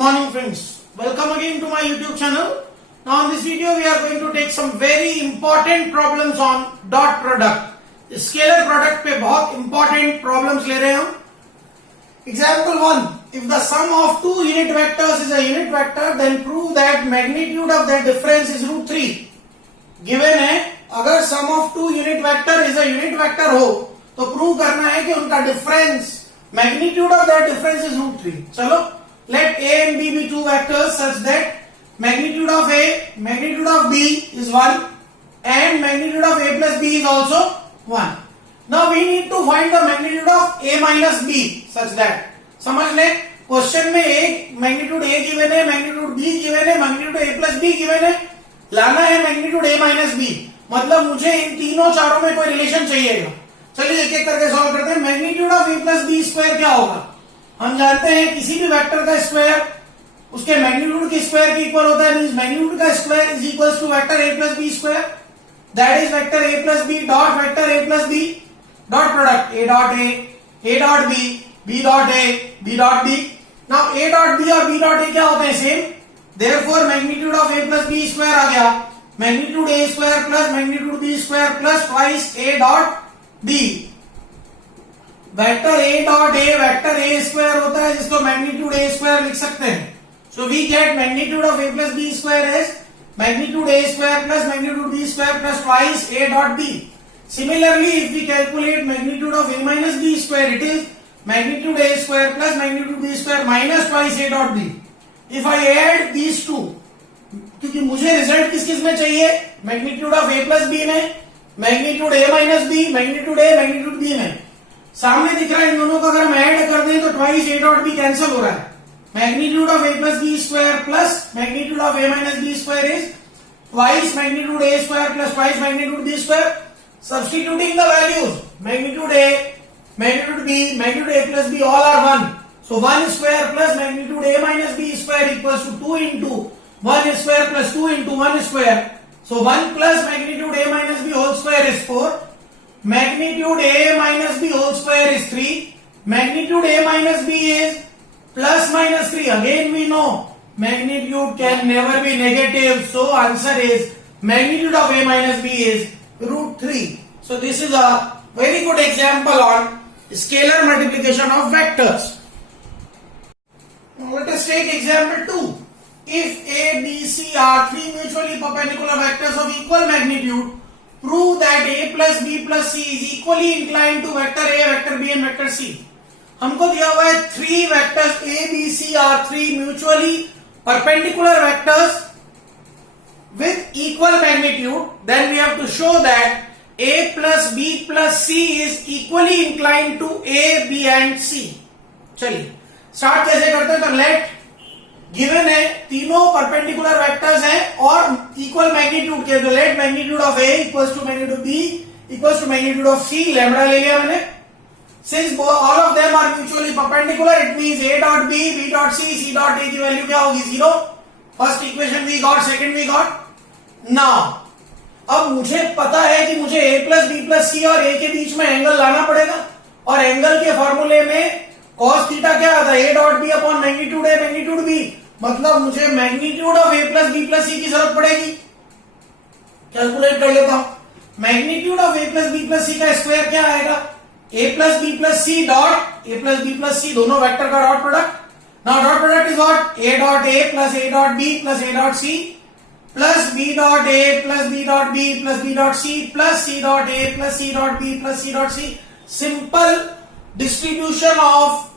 morning friends, welcome again to my YouTube channel. Now in this video we are going to take some very important problems on dot product. Scalar product पे बहुत important problems ले रहे हैं हम. Example 1, if the sum of two unit vectors is a unit vector then prove that magnitude of their difference is root 3. Given है अगर sum of two unit vector is a unit vector हो तो prove करना है कि उनका difference magnitude of that difference is root 3. चलो let A and B be two vectors such that magnitude of A, magnitude of B is 1 and magnitude of A plus B is also 1. Now we need to find the magnitude of A minus B such that, समझ ले question में एक magnitude A given है, magnitude B given है, magnitude A plus B given है, लाना है magnitude A minus B. मतलब मुझे इन तीनों चारों में कोई रिलेशन चाहिएगा. चलिए एक एक करके सॉल्व करते हैं. Magnitude of A plus B square क्या होगा? हम जानते हैं किसी भी वेक्टर का स्क्वायर उसके मैग्नीट्यूड के स्क्वायर के इक्वल होता है. मींस मैग्नीट्यूड का square is equals to vector A plus B square. That is vector A plus B dot vector A plus B dot product A dot B, B dot A, B dot B. Now A dot B और B dot A क्या होते हैं? Same. Therefore magnitude of A plus B square आ गया magnitude A square plus magnitude B square plus twice A dot B. Vector A dot A vector A square होता है जिसको magnitude A square लिख सकते हैं. So we get magnitude of A plus B square is magnitude A square plus magnitude B square plus twice A dot B. Similarly, if we calculate magnitude of A minus B square, it is magnitude A square plus magnitude B square minus twice A dot B. If I add these two, क्योंकि मुझे result किस किस में चाहिए? Magnitude of A plus B में, magnitude A minus B, magnitude A, magnitude B में. सामने दिख रहा है इन दोनों को अगर हम ऐड कर दें तो twice A dot B cancel हो रहा है. Magnitude of A plus B square plus magnitude of A minus B square is twice magnitude A square plus twice magnitude B square. Substituting the values, magnitude A, magnitude B, magnitude A plus B all are 1. So 1 square plus magnitude A minus B square equals to 2 into 1 square plus 2 into 1 square. So 1 plus magnitude A minus B whole square is 4. Magnitude A minus B whole square is 3. Magnitude A minus B is plus minus 3. Again we know magnitude can never be negative. So answer is magnitude of A minus B is root 3. So this is a very good example on scalar multiplication of vectors. Now let us take example 2. If A, B, C are three mutually perpendicular vectors of equal magnitude, prove that A plus B plus C is equally inclined to vector A, vector B and vector C. हमको दिया हुआ है three vectors A, B, C are three mutually perpendicular vectors with equal magnitude, then we have to show that A plus B plus C is equally inclined to A, B and C. चलिए start कैसे करते हैं? तो late given है तीनों perpendicular vectors हैं और equal magnitude के. तो let magnitude of A equals to magnitude B equals to magnitude of C. Lambda ले लिया मैंने. Since all of them are mutually perpendicular it means A dot B, B dot C, C dot A की value क्या होगी? 0. First equation we got, second we got. Now अब मुझे पता है कि मुझे A plus B plus C और A के बीच में एंगल लाना पड़ेगा और एंगल के फॉर्मूले में cos थीटा क्या आता है? A dot B upon magnitude A magnitude B. मतलब मुझे magnitude of A plus B plus C की जरूरत पड़ेगी. कैलकुलेट कर लेता हूं. Magnitude of A plus B plus C का स्क्वायर क्या आएगा? A plus B plus C dot A plus B plus C दोनों वेक्टर का dot product. Now dot product is what? A dot A plus A dot B plus A dot C plus B dot A plus B dot B plus B dot C plus C dot A plus C dot B plus C dot C. Simple distribution of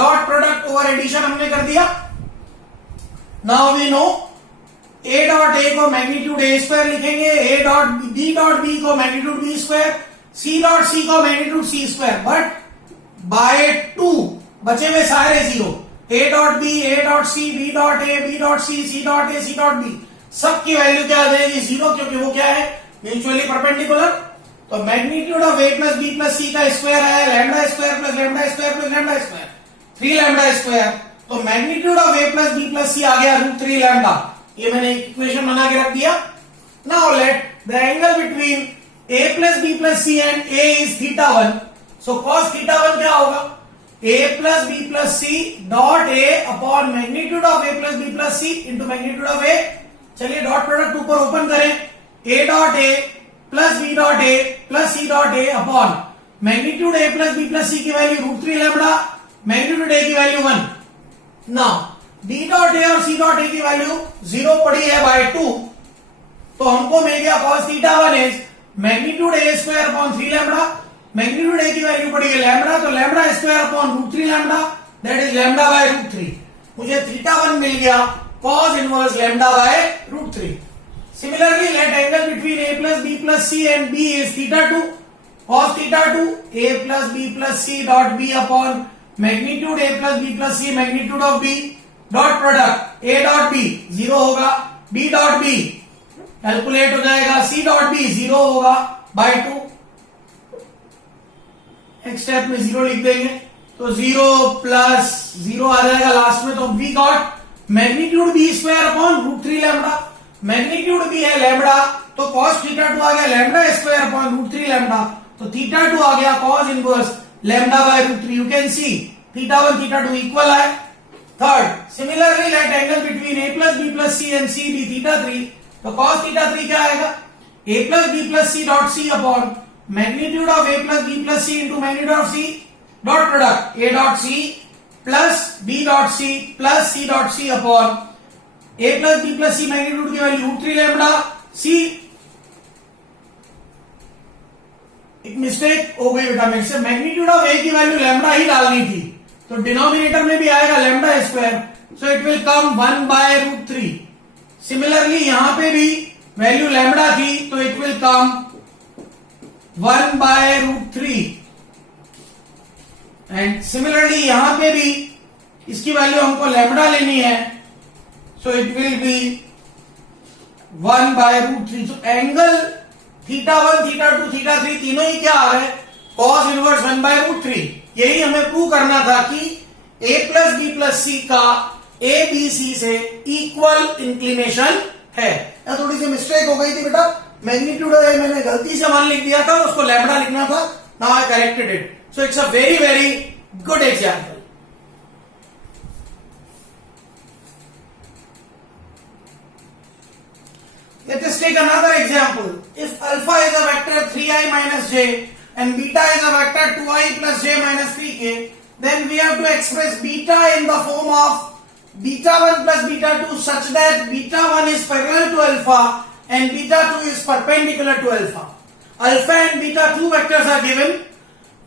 dot product over addition हमने कर दिया. Now we know A dot A को magnitude A square लिखेंगे, A dot B dot B को magnitude B square, C dot C को magnitude C square. But by 2 बचे हुए सारे 0. A dot B, A dot C, B dot A, B dot C, C dot A, C dot B. सबकी value क्या आ जाएगी? 0, क्योंकि वो क्या है? Mutually perpendicular. तो magnitude of A plus B plus C का स्क्वायर है lambda square plus lambda square plus lambda square 3 lambda square. तो magnitude of A plus B plus C आ गया रूट 3 लैम्डा. ये मैंने इक्वेशन बना के रख दिया. Now let the angle between A plus B plus C and A is theta 1. So cos theta 1 क्या होगा? a plus b plus c dot a upon magnitude of a plus b plus c into magnitude of a. चलिए dot product ऊपर open करें, a dot a plus b dot a plus c dot a upon magnitude a plus b plus c की value √3 lambda, magnitude a की value 1. Now b dot a और c dot a की value 0 पड़ी है bye 2, तो हमको मिल गया cos theta 1 is magnitude a square upon 3 lambda, magnitude a की वैल्यू पड़ी है लैम्बडा, तो lambda square upon √3 lambda, that is lambda by √3. मुझे थीटा 1 मिल गया cos inverse lambda by √3. Similarly, let angle between a plus b plus c and b is theta 2. Cos theta 2 a plus b plus c dot b upon magnitude a plus b plus c magnitude of b dot product a dot b 0 होगा, b dot b calculate हो जाएगा, c dot b 0 होगा by 2. एक step में 0 लिख देंगे तो 0 plus 0 आ जाएगा लास्ट में, तो we got magnitude b square upon √3 lambda. Magnitude भी है लैम्बडा, तो cos थीटा 2 आ गया लैम्बडा स्क्वायर अपॉन √3 लैम्बडा, तो थीटा 2 आ गया cos inverse lambda by √3. You can see theta 1 theta 2 equal है. Third, similarly let angle between a plus b plus c and c भी थीटा 3, तो cos theta 3 क्या आएगा, a plus b plus c dot c upon magnitude of a plus b plus c into magnitude of c dot product a dot c plus b dot c plus c dot c upon a plus b plus c magnitude की value √3 lambda c. एक mistake हो गई बेटा मेरे से, magnitude of a की value lambda ही डालनी थी, तो डिनोमिनेटर में भी आएगा lambda square, so it will come 1 by √3. Similarly यहां पे भी वैल्यू लैम्बडा थी, तो it will come 1 by √3. And similarly यहां पे भी इसकी वैल्यू हमको लैम्बडा लेनी है, so it will be 1 by √3. So angle theta 1, theta 2, theta 3 तीनों ही क्या आ रहे हैं, cos इनवर्स 1 by √3. यही हमें प्रूव करना था कि a plus b plus c का a b c से इक्वल इंक्लिनेशन है. यहाँ थोड़ी सी मिस्टेक हो गई थी बेटा, मैग्नीट्यूड मैंने गलती से 1 लिख दिया था, उसको लैम्बडा लिखना था, now I corrected it. So it's a very very good example. Let us take another example. If alpha is a vector 3i minus j and beta is a vector 2i plus j minus 3k, then we have to express beta in the form of beta 1 plus beta 2 such that beta 1 is parallel to alpha and beta 2 is perpendicular to alpha. Alpha and beta two vectors are given.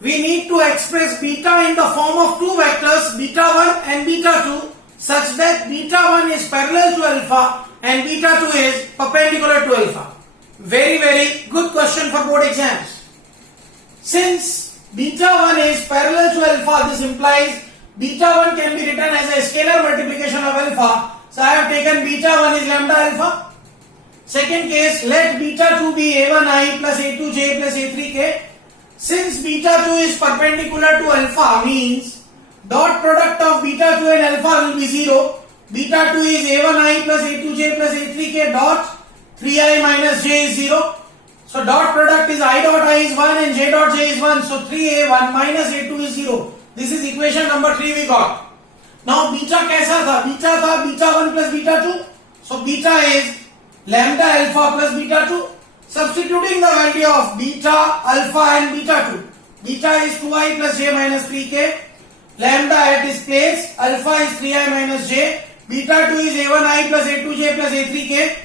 We need to express beta in the form of two vectors beta 1 and beta 2 such that beta 1 is parallel to alpha and beta 2 is perpendicular to alpha. Very very good question for board exams. Since beta 1 is parallel to alpha, this implies beta 1 can be written as a scalar multiplication of alpha. So I have taken beta 1 is lambda alpha. Second case, let beta 2 be a1i plus a2j plus a3k. Since beta 2 is perpendicular to alpha, means dot product of beta 2 and alpha will be 0. Beta 2 is a1i plus a2j plus a3k dot 3i minus j is 0. So dot product is I dot I is 1 and j dot j is 1. So 3a1 minus a2 is 0. This is equation number 3 we got. Now beta कैसा था? Beta था beta 1 plus beta 2. So beta is lambda alpha plus beta 2. Substituting the value of beta, alpha and beta 2. Beta is 2i plus j minus 3k. Lambda at its place. Alpha is 3i minus j. Beta 2 is a1i plus a2j plus a3k.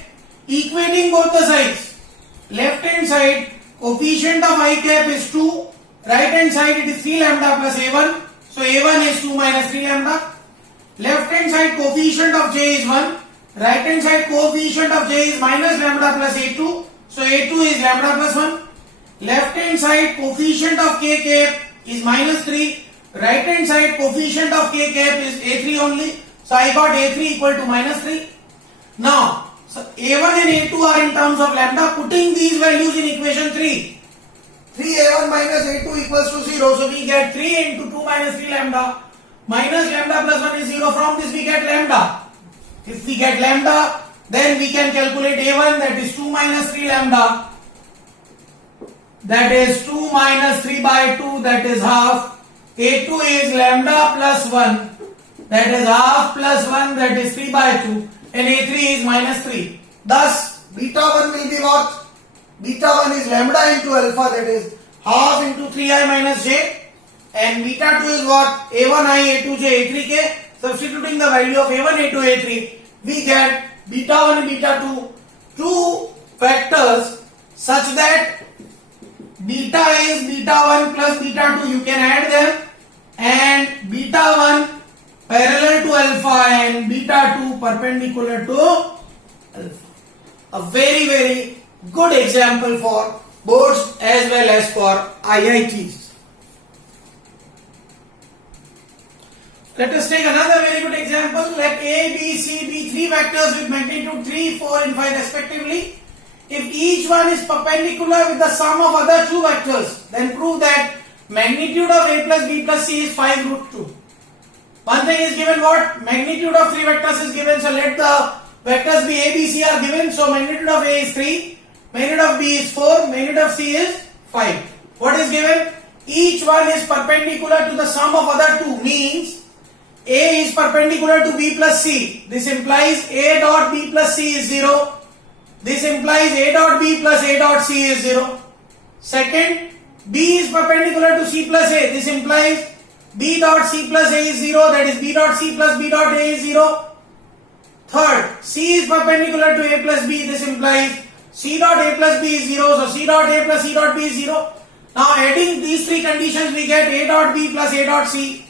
Equating both the sides. Left hand side coefficient of I cap is 2. Right hand side it is 3 lambda plus a1. So a1 is 2 minus 3 lambda. Left hand side coefficient of j is 1. Right hand side coefficient of j is minus lambda plus a2. So a2 is lambda plus 1. Left hand side coefficient of k cap is minus 3. Right hand side coefficient of k cap is a3 only. So I got a3 equal to minus 3. Now, so a1 and a2 are in terms of lambda. Putting these values in equation 3. 3a1 minus a2 equals to 0. So we get 3 into 2 minus 3 lambda. Minus lambda plus 1 is 0. From this we get lambda. If we get lambda, then we can calculate a1, that is 2 minus 3 lambda. That is 2 minus 3 by 2, that is half. A2 is lambda plus 1, that is half plus 1, that is 3 by 2, and A3 is minus 3. Thus, beta 1 will be what? Beta 1 is lambda into alpha, that is half into 3i minus j, and beta 2 is what? A1i, A2j, A3k. Substituting the value of A1, A2, A3, we get beta 1, beta 2, two factors such that beta is beta 1 plus beta 2, you can add them, and beta 1 parallel to alpha and beta 2 perpendicular to alpha. A very, very good example for boards as well as for IITs. Let us take another very good example. Let A, B, C be three vectors with magnitude 3, 4 and 5 respectively. If each one is perpendicular with the sum of other two vectors, then prove that magnitude of A plus B plus C is 5 root 2. One thing is given what? Magnitude of three vectors is given. So let the vectors be A, B, C are given. So magnitude of A is 3, magnitude of B is 4, magnitude of C is 5. What is given? Each one is perpendicular to the sum of other two, means A is perpendicular to B plus C. This implies A dot B plus C is 0. This implies A dot B plus A dot C is 0. Second, B is perpendicular to C plus A. This implies B dot C plus A is 0. That is B dot C plus B dot A is 0. Third, C is perpendicular to A plus B. This implies C dot A plus B is 0. So C dot A plus C dot B is 0. Now adding these three conditions, we get A dot B plus A dot C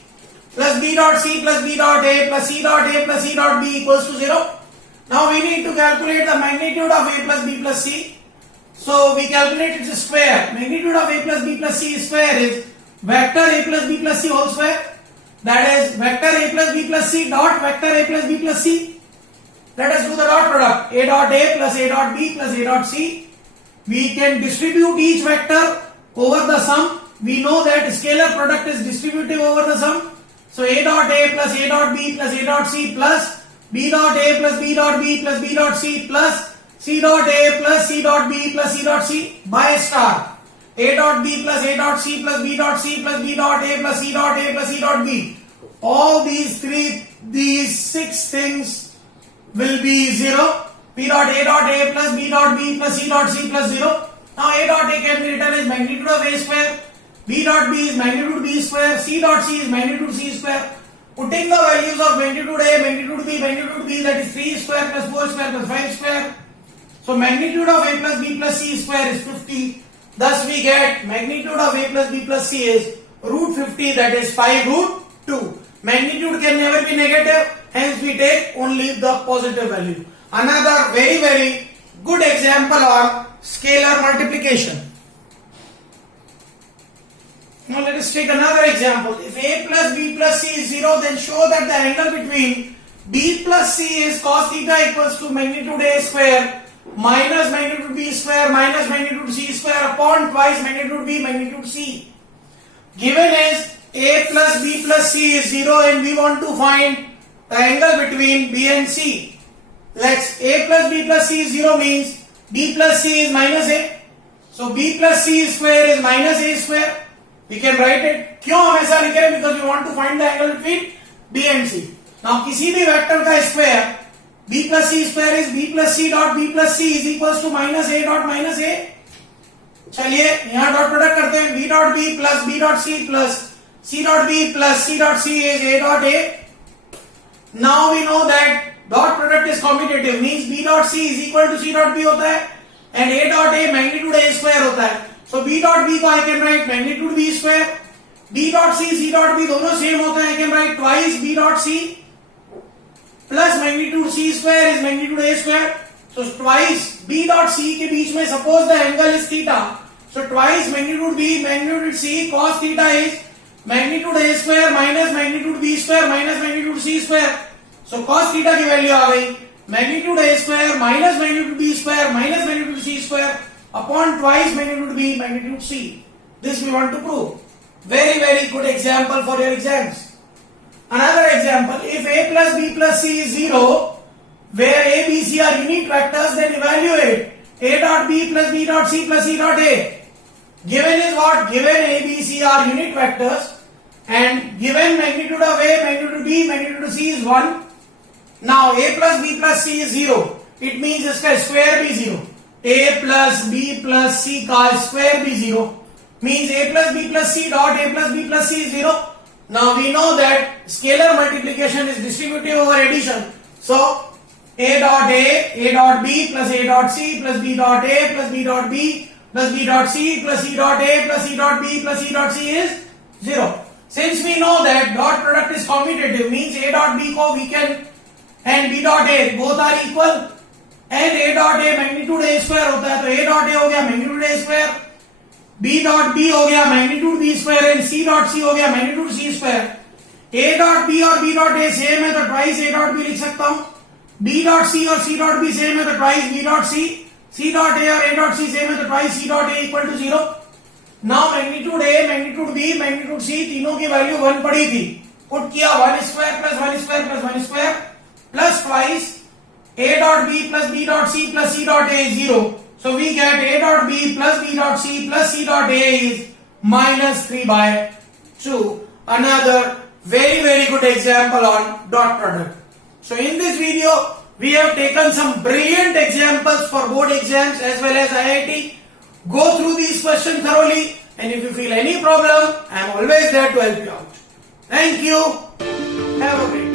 plus B dot C plus B dot A plus C dot A plus C dot B equals to 0. Now we need to calculate the magnitude of A plus B plus C. So we calculate its square. Magnitude of A plus B plus C square is vector A plus B plus C whole square. That is vector A plus B plus C dot vector A plus B plus C. Let us do the dot product. A dot A plus A dot B plus A dot C. We can distribute each vector over the sum. We know that scalar product is distributive over the sum. So A dot A plus A dot B plus A dot C plus B dot A plus B dot B plus B dot C plus C dot A plus C dot B plus C dot C by star. A dot B plus A dot C plus B dot C plus B dot A plus C dot A plus C dot B. All these six things will be 0. P dot A dot A plus B dot B plus C dot C plus 0. Now A dot A can be written as magnitude of A square. B dot B is magnitude B square. C dot C is magnitude C square. Putting the values of magnitude A, magnitude B, that is 3 square plus 4 square plus 5 square. So magnitude of A plus B plus C square is 50. Thus we get magnitude of A plus B plus C is root 50, that is 5 root 2. Magnitude can never be negative, hence we take only the positive value. Another very, very good example on scalar multiplication. Now let us take another example. If A plus B plus C is 0, then show that the angle between B plus C is cos theta equals to magnitude A square minus magnitude B square minus magnitude C square upon twice magnitude B magnitude C. Given is A plus B plus C is 0 and we want to find the angle between B and C. Let's A plus B plus C is 0 means B plus C is minus A. So B plus C square is minus A square. We can write it. क्यों हम ऐसा लिख रहे हैं? Because we want to find the angle between B and C. Now किसी भी vector का square B plus C square is B plus C dot B plus C is equals to minus A dot minus A. चलिए यहाँ dot product करते हैं. B dot B plus B dot C plus C dot B plus C dot C is A dot A. Now we know that dot product is commutative, means B dot C is equal to C dot B होता है and A dot A magnitude A square होता है. So B dot B को I can write magnitude B square. B dot C, C dot B दोनों same होते हैं. I can write twice B dot C plus magnitude C square is magnitude A square. So twice B dot C के बीच में suppose the angle is theta. So twice magnitude B magnitude C cos theta is magnitude A square minus magnitude B square minus magnitude C square. So cos theta की value आ गई magnitude A square minus magnitude B square minus magnitude C square upon twice magnitude B magnitude C. This we want to prove. Very, very good example for your exams. Another example, if A plus B plus C is 0, where A, B, C are unique vectors, then evaluate A dot B plus B dot C plus C dot A. Given is what? Given A, B, C are unit vectors. and given magnitude of A, magnitude B, magnitude of C is 1. Now A plus B plus C is 0. It means इसका square भी 0. A plus B plus C का square भी 0. Means A plus B plus C dot A plus B plus C is 0. Now we know that scalar multiplication is distributive over addition. So A dot B plus A dot C plus B dot A plus B dot B plus B dot C plus C dot A plus C dot B plus C dot C is 0. Since we know that dot product is commutative, means A dot B को we can and B dot A both are equal and A dot A magnitude A square होता है, तो A dot A हो गया magnitude A square, B dot B हो गया magnitude B square and C dot C हो गया magnitude C square. A dot B और B dot A सेम है तो twice A dot B लिख सकता हूँ. B dot C और C dot B सेम है तो twice B dot C. C dot A और A dot C सेम है तो twice C dot A equal to 0. Now magnitude A, magnitude B, magnitude C तीनों की value 1 पड़ी थी. पुट किया 1 square plus 1 square plus 1 square plus twice A dot B plus B dot C plus C dot A is 0. So we get A dot B plus B dot C plus C dot A is minus 3 by 2. Another very good example on dot product. So in this video, we have taken some brilliant examples for board exams as well as IIT. Go through these questions thoroughly, and if you feel any problem, I am always there to help you out. Thank you. Have a great day.